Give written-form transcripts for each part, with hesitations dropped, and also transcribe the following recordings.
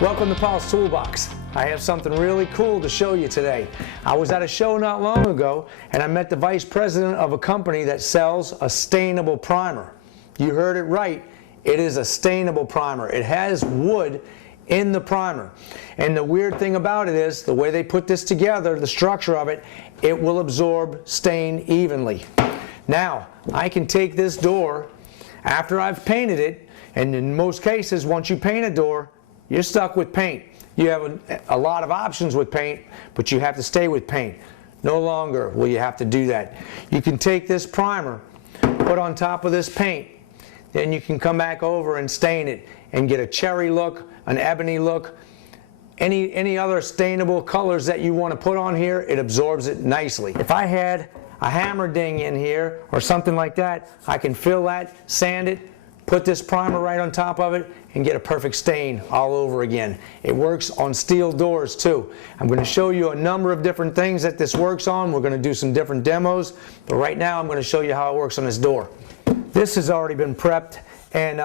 Welcome to Paulstoolbox. I have something really cool to show you today. I was at a show not long ago and I met the vice president of a company that sells a stainable primer. You heard it right. It is a stainable primer. It has wood in the primer. And the weird thing about it is the way they put this together, the structure of it, it will absorb stain evenly. Now, I can take this door after I've painted it, and in most cases, once you paint a door, you're stuck with paint. You have a lot of options with paint, but you have to stay with paint. No longer will you have to do that. You can take this primer, put on top of this paint, then you can come back over and stain it and get a cherry look, an ebony look, any other stainable colors that you want to put on here, it absorbs it nicely. If I had a hammer ding in here or something like that, I can fill that, sand it, put this primer right on top of it, and get a perfect stain all over again. It works on steel doors too. I'm going to show you a number of different things that this works on. We're going to do some different demos, but right now I'm going to show you how it works on this door. This has already been prepped and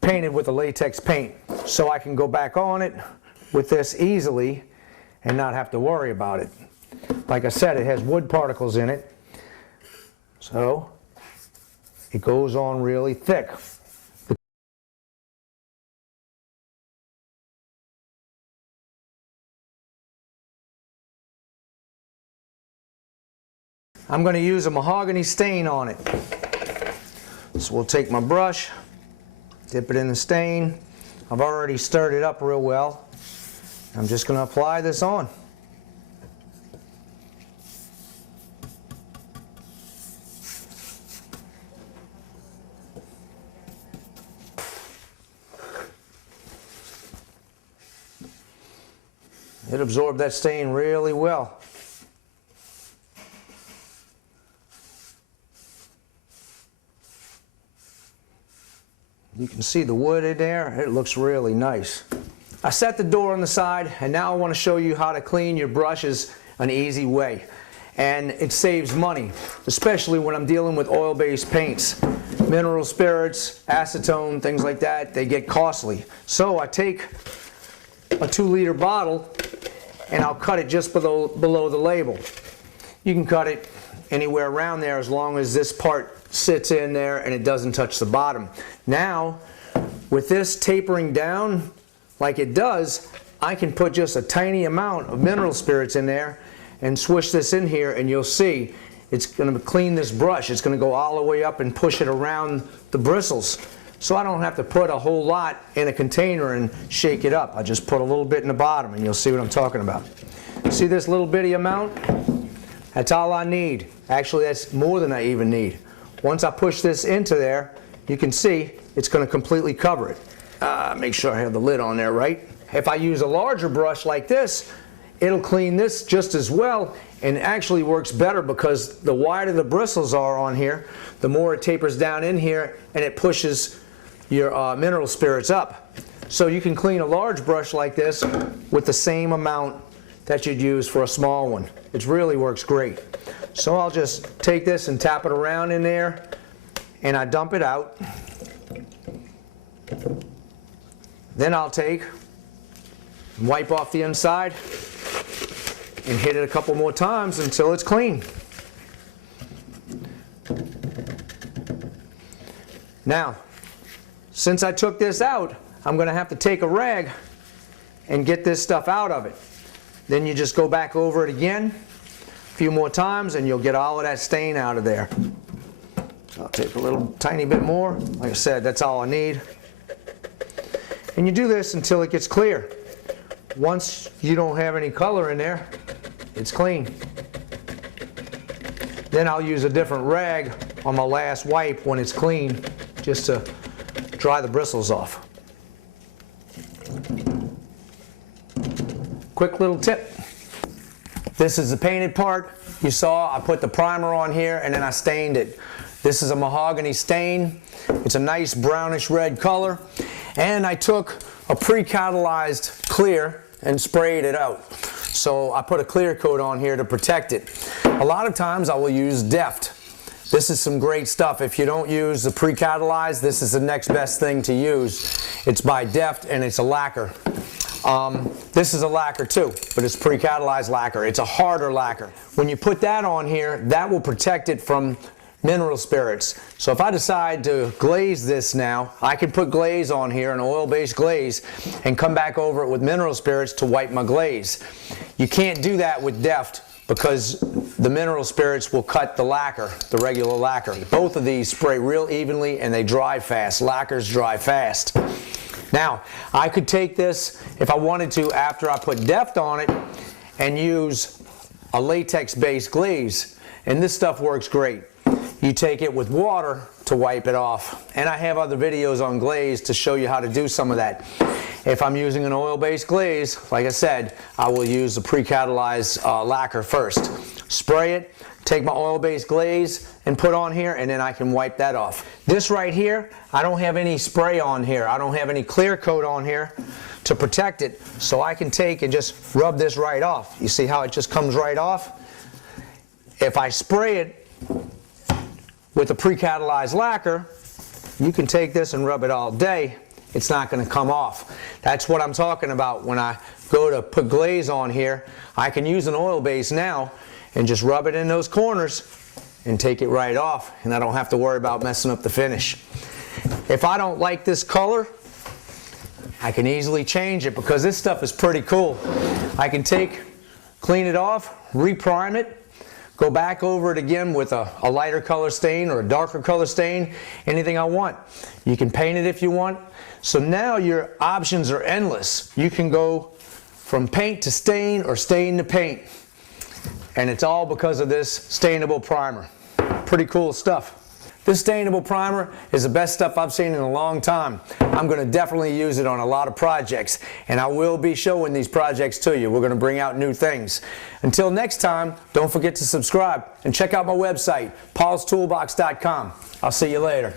painted with a latex paint, so I can go back on it with this easily and not have to worry about it. Like I said, it has wood particles in it, so it goes on really thick. I'm going to use a mahogany stain on it. So we'll take my brush, dip it in the stain. I've already stirred it up real well. I'm just going to apply this on. It absorbed that stain really well. You can see the wood in there. It looks really nice. I set the door on the side, and now I want to show you how to clean your brushes an easy way. And it saves money, especially when I'm dealing with oil-based paints. Mineral spirits, acetone, things like that, they get costly. So I take a 2-liter bottle and I'll cut it just below the label. You can cut it anywhere around there as long as this part sits in there and it doesn't touch the bottom. Now, with this tapering down like it does, I can put just a tiny amount of mineral spirits in there and swish this in here, and you'll see it's going to clean this brush. It's going to go all the way up and push it around the bristles. So I don't have to put a whole lot in a container and shake it up. I just put a little bit in the bottom and you'll see what I'm talking about. See this little bitty amount? That's all I need. Actually, that's more than I even need. Once I push this into there, you can see it's going to completely cover it. Make sure I have the lid on there right. If I use a larger brush like this, it'll clean this just as well, and actually works better because the wider the bristles are on here, the more it tapers down in here and it pushes your mineral spirits up. So you can clean a large brush like this with the same amount that you'd use for a small one. It really works great. So I'll just take this and tap it around in there, and I dump it out. Then I'll take and wipe off the inside and hit it a couple more times until it's clean. Now, since I took this out, I'm going to have to take a rag and get this stuff out of it. Then you just go back over it again a few more times and you'll get all of that stain out of there. So I'll take a little tiny bit more. Like I said, that's all I need. And you do this until it gets clear. Once you don't have any color in there, it's clean. Then I'll use a different rag on my last wipe when it's clean, just to dry the bristles off. Quick little tip. This is the painted part. You saw I put the primer on here and then I stained it. This is a mahogany stain. It's a nice brownish red color. And I took a pre-catalyzed clear and sprayed it out. So I put a clear coat on here to protect it. A lot of times I will use Deft. This is some great stuff. If you don't use the pre-catalyzed, this is the next best thing to use. It's by Deft and it's a lacquer. This is a lacquer too, but it's pre-catalyzed lacquer. It's a harder lacquer. When you put that on here, that will protect it from mineral spirits. So if I decide to glaze this now, I can put glaze on here, an oil-based glaze, and come back over it with mineral spirits to wipe my glaze. You can't do that with Deft because the mineral spirits will cut the lacquer, the regular lacquer. Both of these spray real evenly and they dry fast. Lacquers dry fast. Now, I could take this, if I wanted to, after I put Deft on it, and use a latex-based glaze. And this stuff works great. You take it with water to wipe it off. And I have other videos on glaze to show you how to do some of that. If I'm using an oil-based glaze, like I said, I will use the pre-catalyzed lacquer first. Spray it, take my oil-based glaze and put on here, and then I can wipe that off. This right here, I don't have any spray on here. I don't have any clear coat on here to protect it, so I can take and just rub this right off. You see how it just comes right off? If I spray it with the pre-catalyzed lacquer, you can take this and rub it all day. It's not going to come off. That's what I'm talking about when I go to put glaze on here. I can use an oil base now and just rub it in those corners and take it right off, and I don't have to worry about messing up the finish. If I don't like this color, I can easily change it because this stuff is pretty cool. I can clean it off, reprime it, go back over it again with a lighter color stain or a darker color stain, anything I want. You can paint it if you want. So now your options are endless. You can go from paint to stain or stain to paint. And it's all because of this stainable primer. Pretty cool stuff. This stainable primer is the best stuff I've seen in a long time. I'm going to definitely use it on a lot of projects, and I will be showing these projects to you. We're going to bring out new things. Until next time, don't forget to subscribe and check out my website, paulstoolbox.com. I'll see you later.